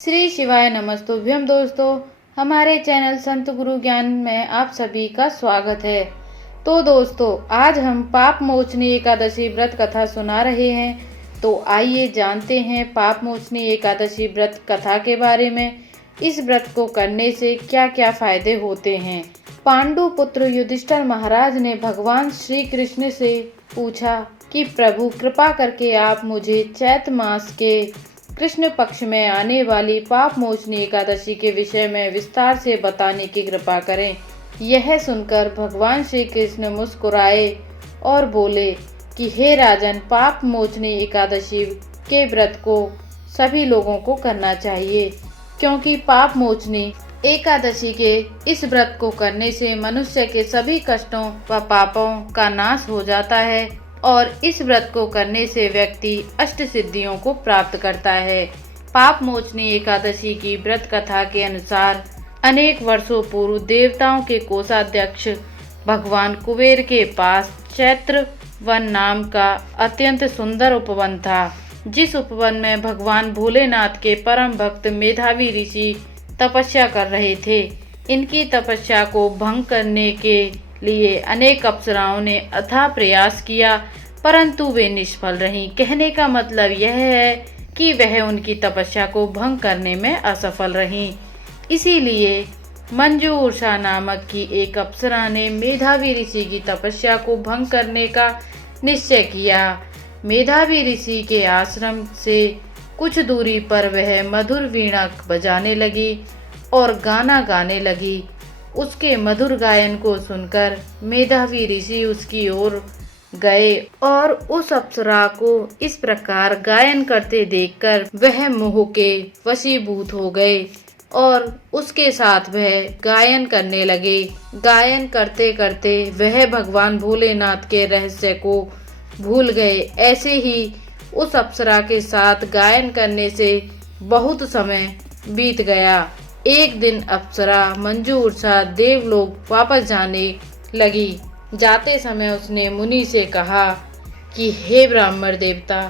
श्री शिवाय नमस्तुभ्यम दोस्तों, हमारे चैनल संत गुरु ज्ञान में आप सभी का स्वागत है। तो दोस्तों, आज हम पाप मोचनी एकादशी व्रत कथा सुना रहे हैं। तो आइए जानते हैं पाप मोचनी एकादशी व्रत कथा के बारे में। इस व्रत को करने से क्या क्या फायदे होते हैं। पांडु पुत्र युधिष्ठिर महाराज ने भगवान श्री कृष्ण से पूछा कि प्रभु कृपा करके आप मुझे चैत्र मास के कृष्ण पक्ष में आने वाली पाप मोचनी एकादशी के विषय में विस्तार से बताने की कृपा करें। यह सुनकर भगवान श्री कृष्ण मुस्कुराए और बोले कि हे राजन, पाप मोचनी एकादशी के व्रत को सभी लोगों को करना चाहिए, क्योंकि पाप मोचनी एकादशी के इस व्रत को करने से मनुष्य के सभी कष्टों व पापों का नाश हो जाता है और इस व्रत को करने से व्यक्ति अष्ट सिद्धियों को प्राप्त करता है। पाप मोचनी एकादशी की व्रत कथा के अनुसार अनेक वर्षों पूर्व देवताओं के कोषाध्यक्ष भगवान कुबेर के पास चैत्र वन नाम का अत्यंत सुंदर उपवन था, जिस उपवन में भगवान भोलेनाथ के परम भक्त मेधावी ऋषि तपस्या कर रहे थे। इनकी तपस्या को भंग करने के लिए अनेक अप्सराओं ने अथाह प्रयास किया, परंतु वे निष्फल रहीं। कहने का मतलब यह है कि वह उनकी तपस्या को भंग करने में असफल रहीं। इसीलिए मंजूषा नामक की एक अप्सरा ने मेधावी ऋषि की तपस्या को भंग करने का निश्चय किया। मेधावी ऋषि के आश्रम से कुछ दूरी पर वह मधुर वीणा बजाने लगी और गाना गाने लगी। उसके मधुर गायन को सुनकर मेधावी ऋषि उसकी ओर गए और उस अप्सरा को इस प्रकार गायन करते देखकर वह मोह के वशीभूत हो गए और उसके साथ वह गायन करने लगे। गायन करते करते वह भगवान भोलेनाथ के रहस्य को भूल गए। ऐसे ही उस अप्सरा के साथ गायन करने से बहुत समय बीत गया। एक दिन अप्सरा मंजूषा देवलोक वापस जाने लगी। जाते समय उसने मुनि से कहा कि हे ब्राह्मण देवता,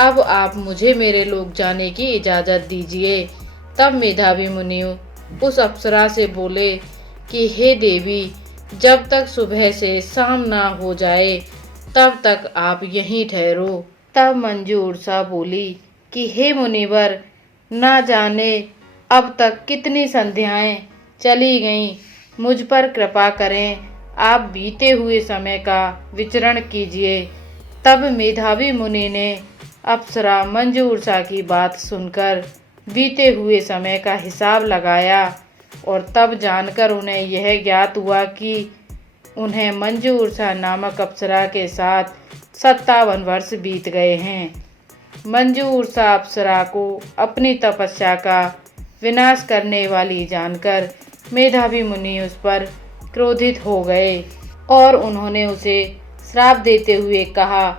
अब आप मुझे मेरे लोक जाने की इजाजत दीजिए। तब मेधावी मुनि उस अप्सरा से बोले कि हे देवी, जब तक सुबह से शाम ना हो जाए तब तक आप यहीं ठहरो। तब मंजूषा बोली कि हे मुनिवर, ना जाने अब तक कितनी संध्याएं चली गईं, मुझ पर कृपा करें, आप बीते हुए समय का विचरण कीजिए। तब मेधावी मुनि ने अप्सरा मंजूषा की बात सुनकर बीते हुए समय का हिसाब लगाया और तब जानकर उन्हें यह ज्ञात हुआ कि उन्हें मंजूषा नामक अप्सरा के साथ 57 वर्ष बीत गए हैं। मंजूषा अप्सरा को अपनी तपस्या का विनाश करने वाली जानकर मेधावी मुनि उस पर क्रोधित हो गए और उन्होंने उसे श्राप देते हुए कहा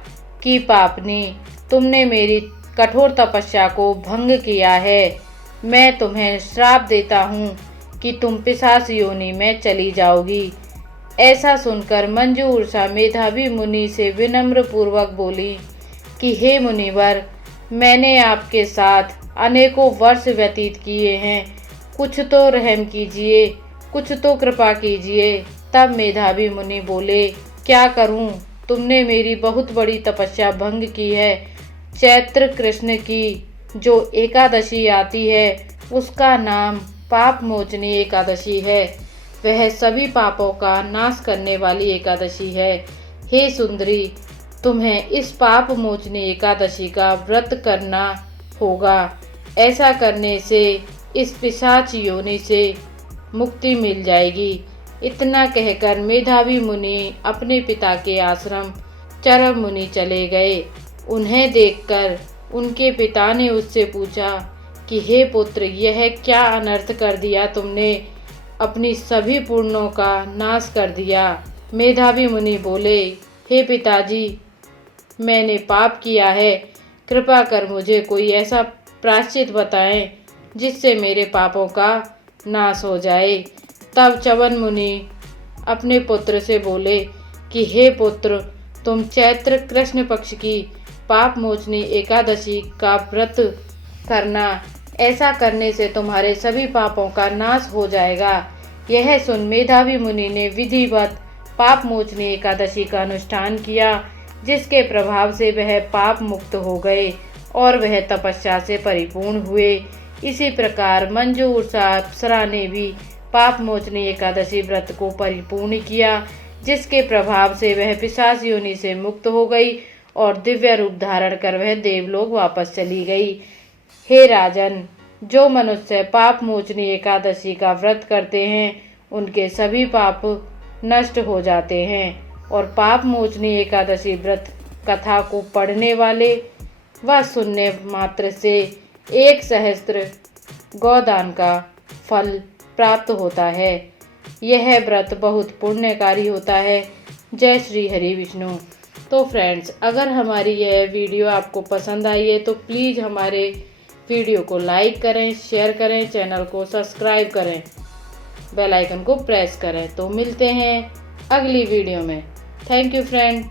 कि पापनी, तुमने मेरी कठोर तपस्या को भंग किया है। मैं तुम्हें श्राप देता हूँ कि तुम पिशाच योनि में चली जाओगी। ऐसा सुनकर मंजूषा मेधावी मुनि से विनम्र पूर्वक बोली कि हे मुनिवर, मैंने आपके साथ अनेकों वर्ष व्यतीत किए हैं, कुछ तो रहम कीजिए, कुछ तो कृपा कीजिए। तब मेधावी मुनि बोले, क्या करूं, तुमने मेरी बहुत बड़ी तपस्या भंग की है। चैत्र कृष्ण की जो एकादशी आती है उसका नाम पाप मोचनी एकादशी है। वह सभी पापों का नाश करने वाली एकादशी है। हे सुंदरी, तुम्हें इस पाप मोचनी एकादशी का व्रत करना होगा। ऐसा करने से इस पिशाच योनि से मुक्ति मिल जाएगी। इतना कहकर मेधावी मुनि अपने पिता के आश्रम चरम मुनि चले गए। उन्हें देखकर उनके पिता ने उससे पूछा कि हे पुत्र, यह क्या अनर्थ कर दिया तुमने, अपनी सभी पुण्यों का नाश कर दिया। मेधावी मुनि बोले, हे पिताजी, मैंने पाप किया है, कृपा कर मुझे कोई ऐसा प्रायश्चित बताएं जिससे मेरे पापों का नाश हो जाए। तब च्यवन मुनि अपने पुत्र से बोले कि हे पुत्र, तुम चैत्र कृष्ण पक्ष की पाप मोचनी एकादशी का व्रत करना। ऐसा करने से तुम्हारे सभी पापों का नाश हो जाएगा। यह सुन मेधावी मुनि ने विधिवत पाप मोचनी एकादशी का अनुष्ठान किया, जिसके प्रभाव से वह पाप मुक्त हो गए और वह तपस्या से परिपूर्ण हुए। इसी प्रकार मंजू उषा अप्सरा ने भी पाप मोचनी एकादशी व्रत को परिपूर्ण किया, जिसके प्रभाव से वह पिशाच योनि से मुक्त हो गई और दिव्य रूप धारण कर वह देवलोक वापस चली गई। हे राजन, जो मनुष्य पाप मोचनी एकादशी का व्रत करते हैं उनके सभी पाप नष्ट हो जाते हैं और पाप मोचनी एकादशी व्रत कथा को पढ़ने वाले व सुनने मात्र से 1 सहस्त्र गौदान का फल प्राप्त होता है। यह व्रत बहुत पुण्यकारी होता है। जय श्री हरि विष्णु। तो फ्रेंड्स, अगर हमारी यह वीडियो आपको पसंद आई है तो प्लीज़ हमारे वीडियो को लाइक करें, शेयर करें, चैनल को सब्सक्राइब करें, बेल आइकन को प्रेस करें। तो मिलते हैं अगली वीडियो में। Thank you friend.